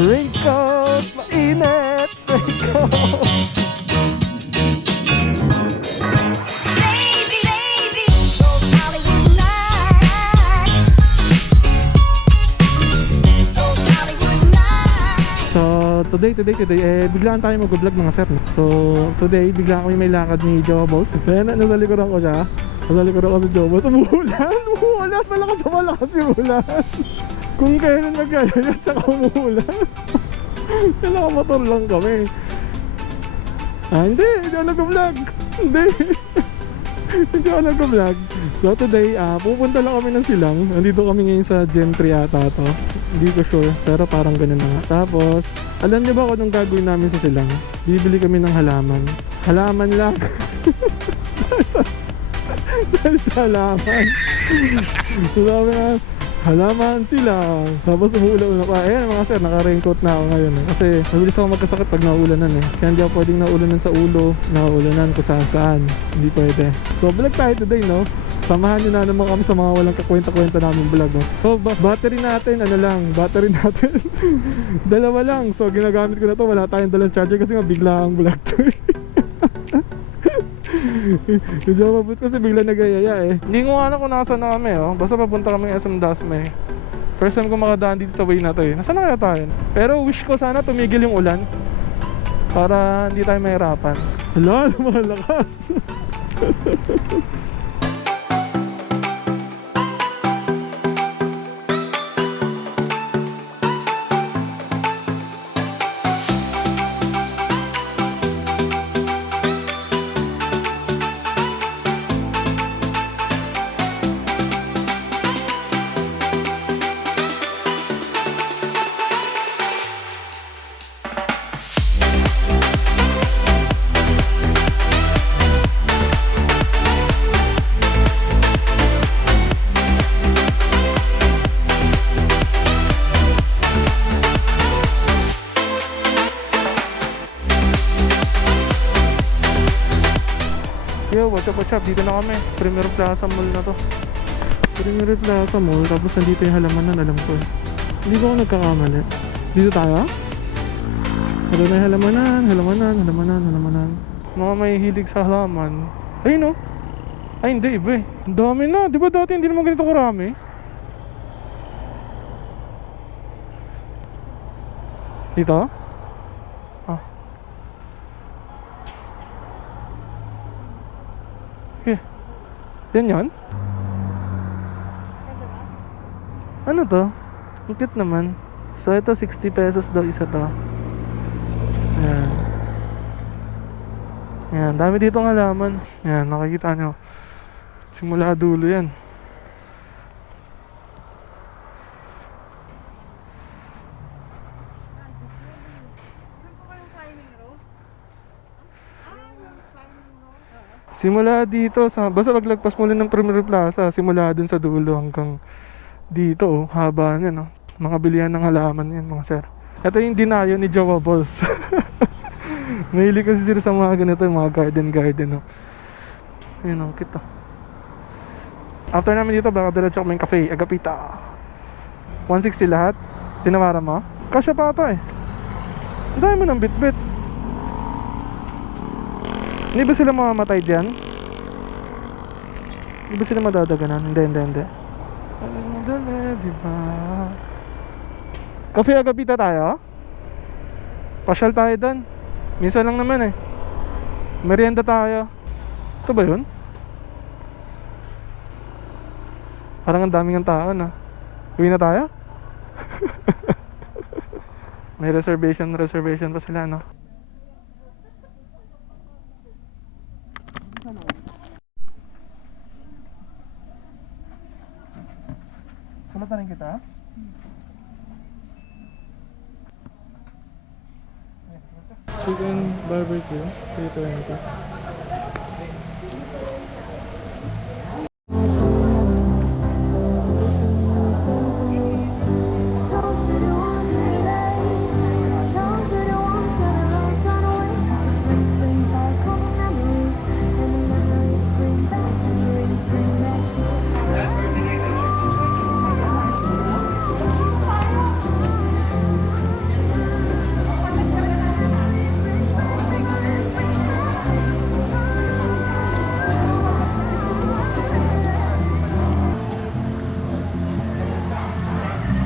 Raincoat, mainit, raincoat. So today, biglaan tayo mag-vlog mga sir. So today, biglaan kami may lakad ni Jowa Balls. Kaya nasa likuran ko siya. Nasa likuran ko si Jowa Balls. Umuulan, malakas yung ulan. Kung kailan nag-ayayat, saka umuulan. Kailangan motor lang kami. Hindi ako nag-vlog. Hindi ako nag-vlog. So today, pupunta lang kami ng Silang. Nandito kami ngayon sa Gen 3 ata to. Hindi ko sure, pero parang ganun na nga. Tapos, alam niyo ba kung anong gagawin namin sa Silang? Bibili kami ng halaman. Halaman lang. Dahil sa halaman. So sabi nga, halaman sila. Tapos umuulan pa. Ayan mga sir, naka-raincoat na ako ngayon kasi mabilis ako magkasakit pag naulanan kaya hindi ako pwedeng naulanan sa ulo, naulanan kung saan. Hindi pwede. So vlog tayo today, no? Samahan nyo na naman kami sa mga walang kakwenta-kwenta namin vlog, no? So battery natin, dalawa lang. So ginagamit ko na to, wala tayong dalang charger kasi nga bigla ang vlog to. Medyo mabut kasi bigla nag-ayaya Hindi ko alam kung nasa na kami Basta papunta kami SM Dasme. First time ko makadaan dito sa way na to Nasaan na kaya tayo? Pero wish ko sana tumigil yung ulan para hindi tayo mahirapan. Hala, lumalakas. Yo, what's up? Dito na kami. Premier Plaza Mall na to. Premier Plaza Mall. Tapos nandito yung halamanan, alam ko Hindi ko ako nagkakamali. Dito tayo? Ito na yung halamanan. Mga may hilig sa halaman. Ay no? Ay hindi, iba Ang dami na. Di ba dati hindi naman ganito karami? Dito? Yan yun? Ano to? Ang cute naman. So ito 60 pesos daw isa to. Ayan. Ayan, dami ditong halaman. Ayan, nakikita nyo. Simula dulo yan. Simula dito basta paglagpas mo lang ng Premier Plaza, simula dun sa dulo hanggang dito haba niya Mga bilihan ng halaman yan mga sir. Ito yung dinayo ni Jowa Balls. Mahilig kasi sila sa mga ganito, yung mga garden Ayun kita. After namin dito, baka diretso kami yung cafe, Agapita. 160 lahat. Tinawaran mo? Kasya pa ito Ang dami mo ng bit-bit. Hindi ba sila mamamatay dyan? Hindi ba sila madadaganan? Hindi. Madali, diba? Cafe Agapita tayo? Pasyal tayo doon. Minsan lang naman Merienda tayo. Ito ba yun? Parang ang daming ang tao Uwi na tayo? May reservation pa sila Kumata rin kita? Chicken barbecue, 320.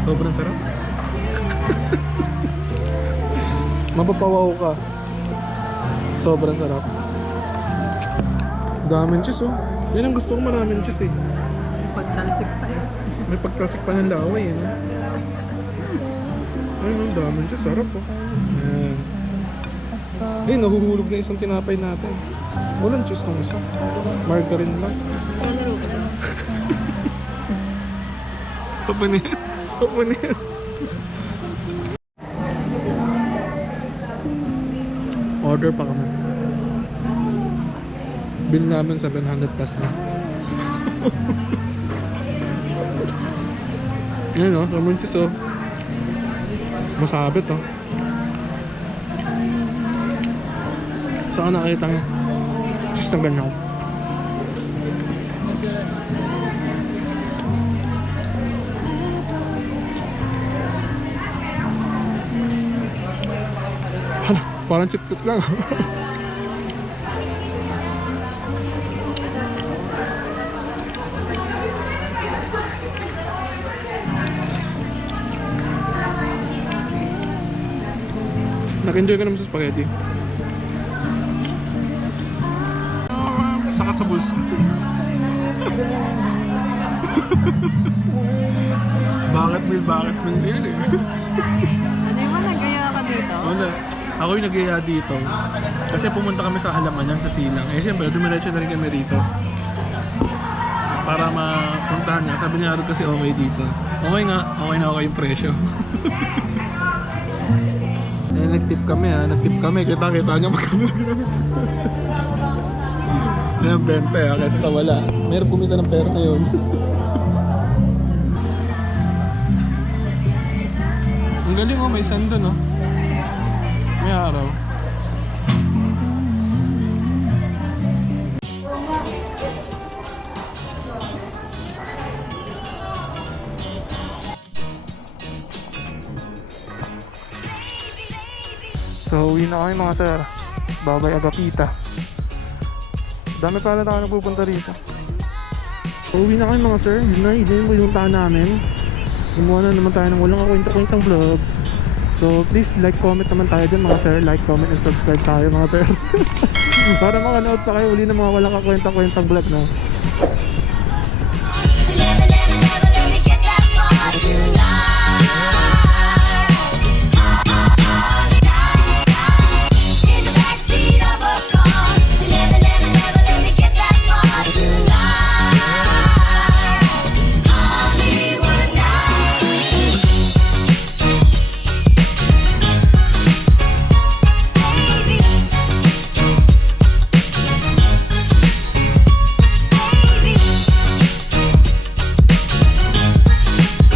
Sobrang sarap. Mapapawaw ka. Sobrang sarap. Daming cheese oh. Yan ang gusto ko, maraming cheese eh. Pagtalsik pa eh. May pagtasik pa ng laway eh. No? Ayun, ang daming cheese. Sarap oh. Ayan. Eh, nahuhulog na isang tinapay natin. Walang cheese nung isa. Margarine lang. Kalaro ko ba? Open yan. Open yan. Order pa kami. Bill namin 700 plus na. Yan o, lemon cheese o. Masabit o. Saan nakita nga? Cheese na ganyan. Hala, parang chip-chip lang. Nag-enjoy ka naman sa spaghetti. Sakat sa bulsa. Bakit Mil? Bakit Mil? Yan eh. Ano yung nagaya ka dito? Wala. Ako yung nag-iaya dito. Kasi pumunta kami sa Halamanan sa Silang. Eh siyempre, dumiretso na rin kami rito. Para mapuntahan niya. Sabi niya kasi okay dito. Okay nga, okay na okay yung presyo. Eh, nag-tip kami ha. Nag-tip kami. Kita-kita niya magkano ginamit. Yan, 20 ha. Kasi sa wala. Meron kumita ng pera ngayon. Ang galing oh, may sand doon oh. May araw. So, uwi na kami mga sir. Babay Agapita. Dami pala tayo nagpupunta rito. So, uwi na kami mga sir. Yun na, yun yung pinuntahan namin. Gumawa na naman tayo ng walang kwenta-kwentang vlog. So, please like, comment naman tayo dyan mga sir. Like, comment, and subscribe tayo mga sir. Para makanood pa kayo uli ng mga walang kakwenta-kwentang vlog na.